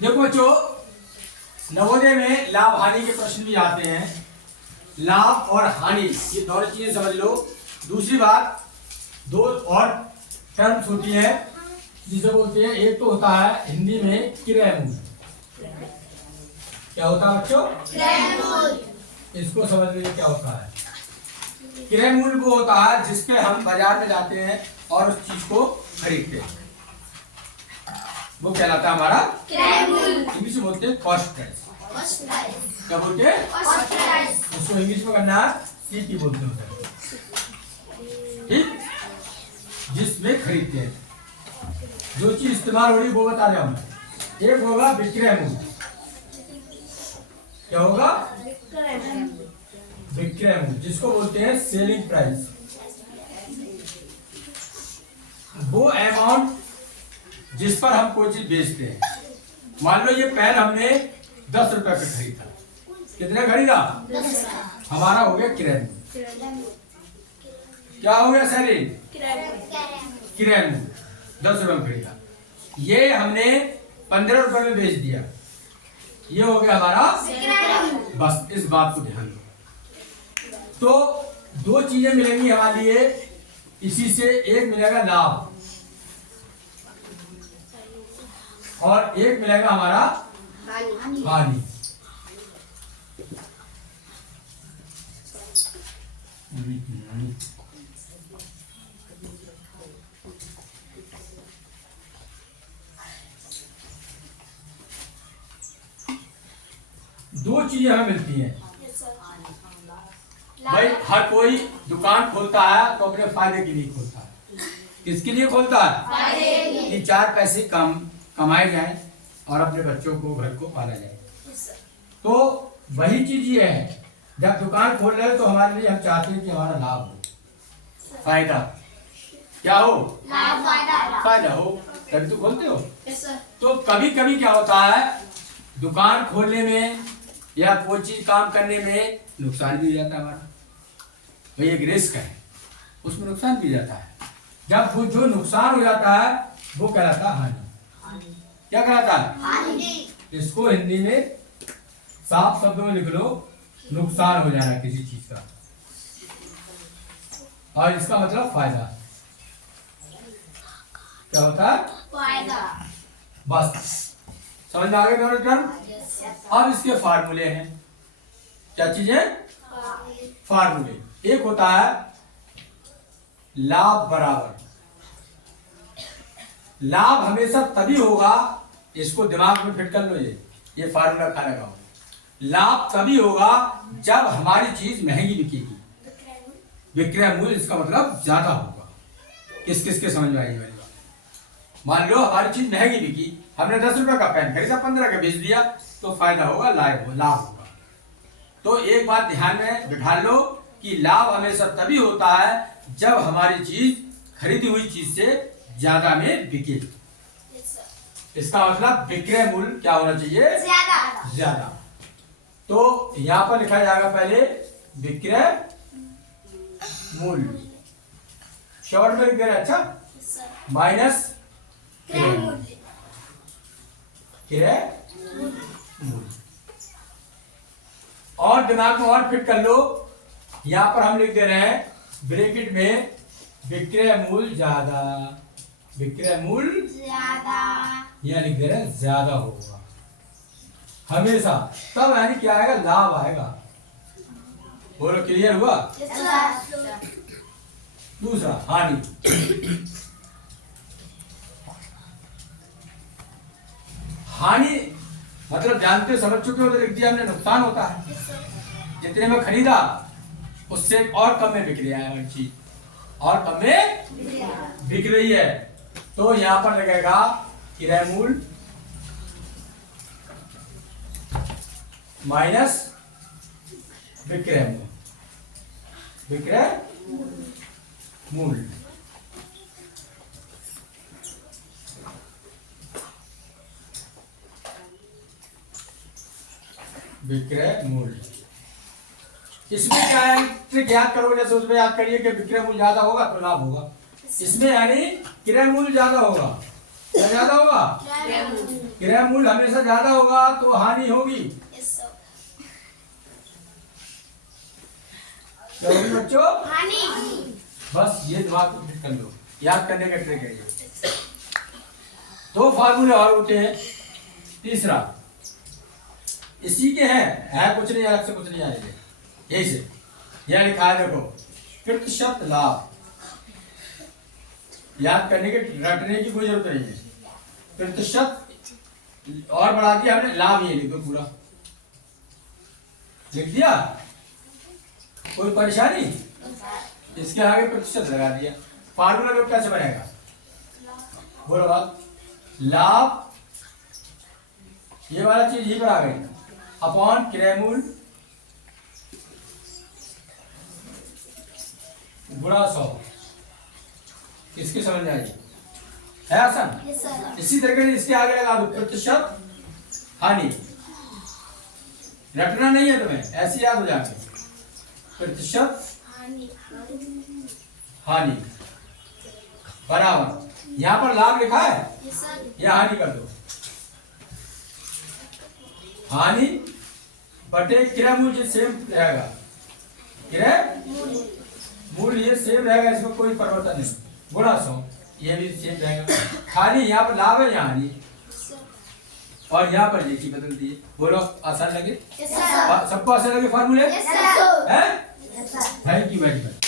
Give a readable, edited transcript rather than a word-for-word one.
देखो बच्चों, नवोदय में लाभ हानि के प्रश्न भी आते हैं। लाभ और हानि ये दोनों चीजें समझ लो। दूसरी बात, दो और टर्म्स होती हैं जिसे बोलते हैं, एक तो होता है हिंदी में क्रय मूल्य। क्या होता है बच्चों? क्रय मूल्य। इसको समझ लीजिए क्या होता है। क्रय मूल्य वो होता है जिसपे हम बाजार में जाते हैं और उस चीज को खरीदते हैं, वो कहलाता है हमारा क्रय मूल्य। इंग्लिश में बोलते हैं कॉस्ट प्राइस। क्या बोलते हैं? Cost price. उसको इंग्लिश में करना है सीपी बोलते हैं, ठीक? जिसमें खरीदते हैं, जो चीज इस्तेमाल हो रही है वो बता रहे हम। एक होगा विक्रय मूल्य। क्या होगा? विक्रय मूल्य, जिसको बोलते हैं सेलिंग प्राइस। वो अमाउंट जिस पर हम कोई चीज बेचते हैं। मान लो ये पेन हमने 10 रुपए का खरीदा। कितने खरीदा? 10 का। हमारा हो गया क्रय मूल्य। क्या हो गया सैलिंग? क्रय मूल्य 10 रुपए में खरीदा। ये हमने 15 रुपए में बेच दिया, ये हो गया हमारा। बस इस बात को ध्यान दो। तो दो चीजें मिलेंगी हमारे लिए इसी से। एक मिलेगा लाभ और एक मिलेगा हमारा हानि। दो चीजें हमें मिलती हैं भाई। हर कोई दुकान खोलता है तो अपने फायदे के लिए खोलता है। किसके लिए खोलता है? कि 4 पैसे कमाए जाए और अपने बच्चों को, घर को पाला जाए। तो वही चीज ये है, जब दुकान खोल रहे हैं तो हमारे लिए हम चाहते हैं कि हमारा लाभ हो, फायदा। क्या हो? फायदा हो, तभी तो खोलते हो। तो कभी कभी क्या होता है, दुकान खोलने में या कोई चीज काम करने में नुकसान भी हो जाता है हमारा। भाई एक रिस्क है, उसमें नुकसान भी जाता है। जब वो जो नुकसान हो जाता है वो कहलाता है हानि। क्या कहलाता है? हानि। इसको हिंदी में साफ शब्दों में लिख लो, नुकसान हो जाना किसी चीज का, और इसका मतलब फायदा। क्या होता है? फायदा। बस समझ में आ गए दोनों टर्म। अब इसके फार्मूले हैं। क्या चीजें? फार्मूले। एक होता है लाभ बराबर। लाभ हमेशा तभी होगा, इसको दिमाग में फिट कर लो, ये फार्मूला खा लगा। लाभ तभी होगा जब हमारी चीज महंगी बिकेगी। विक्रय मूल्य इसका मतलब ज्यादा होगा। किस किस के समझ में आएगी वाली बात? मान लो हमारी चीज महंगी बिकी, हमने 10 रुपए का पेन खरीदा, 15 का बेच दिया, तो फायदा होगा, लाभ होगा। तो एक बात ध्यान में बिठा लो कि लाभ हमेशा तभी होता है जब हमारी चीज खरीदी हुई चीज से ज्यादा में बिके। इसका मतलब विक्रय मूल्य क्या होना चाहिए? ज्यादा। तो यहां पर लिखा जाएगा पहले विक्रय मूल्य, शॉर्ट में लिख दे रहे। अच्छा, माइनस क्रय मूल्य। और दिमाग में और फिट कर लो, यहां पर हम लिख दे रहे हैं ब्रैकेट में विक्रय मूल्य ज्यादा। विक्रय मूल्य ज्यादा, यह लिख दे रहे हैं ज्यादा होगा हमेशा। तब यानी क्या आएगा? लाभ आएगा। बोलो, क्लियर हुआ? दूसरा हानि। हानि मतलब जानते समझ चुके हो तो लिख दिया हमने, नुकसान होता है। जितने में खरीदा उससे और कम में बिक रहा है, हर चीज और कम में बिक रही है। तो यहां पर लगेगा क्रय मूल्य माइनस विक्रय मूल्य। विक्रय मूल्य विक्रय मूल्य। इसमें क्या है, ट्रिक याद करो, जैसे उसमें याद करिए कि विक्रय मूल्य ज्यादा होगा तो लाभ होगा। इसमें यानी क्रय मूल्य ज्यादा होगा। क्या ज्यादा होगा? क्रय मूल्य हमेशा ज्यादा होगा तो हानि होगी। क्या होगी बच्चों? हानि। बस ये दिमाग को फिट कर लो, याद करने का ट्रिक है ये। दो फार्मूले और होते हैं। तीसरा इसी के हैं, कुछ नहीं, अलग से कुछ नहीं आएंगे, यही से यह लिखा है देखो, प्रतिशत लाभ। याद करने के रटने की कोई जरूरत नहीं है। प्रतिशत और बढ़ा दिया हमने, लाभ ये लिख दो पूरा, लिख दिया, कोई परेशानी? इसके आगे प्रतिशत लगा दिया। फार्मूला में कैसे बनेगा बोलो बात? लाभ, ये वाला चीज यही पर आ गई, अपॉन क्रय मूल्य गुणा 100। इसकी समझ में आई है आसान? इसी तरीके से इसके आगे लगा दो प्रतिशत हानि। रटना नहीं है तुम्हें, ऐसे याद हो जाएंगे। प्रतिशत हानि बराबर, यहाँ पर लाभ लिखा है या हानि कर दो, हानि बटे क्रय मूल्य सेम रहेगा, क्रय मूल्य ये सेम रहेगा, इसमें कोई परिवर्तन नहीं, गुणा 100 ये भी सेम रहेगा। खाली यहाँ पर लाभ है, यहाँ हानि, और यहाँ पर देखिए बदल दिए। बोलो आसान लगे? सबको आसान लगे फार्मूले? Thank you very much.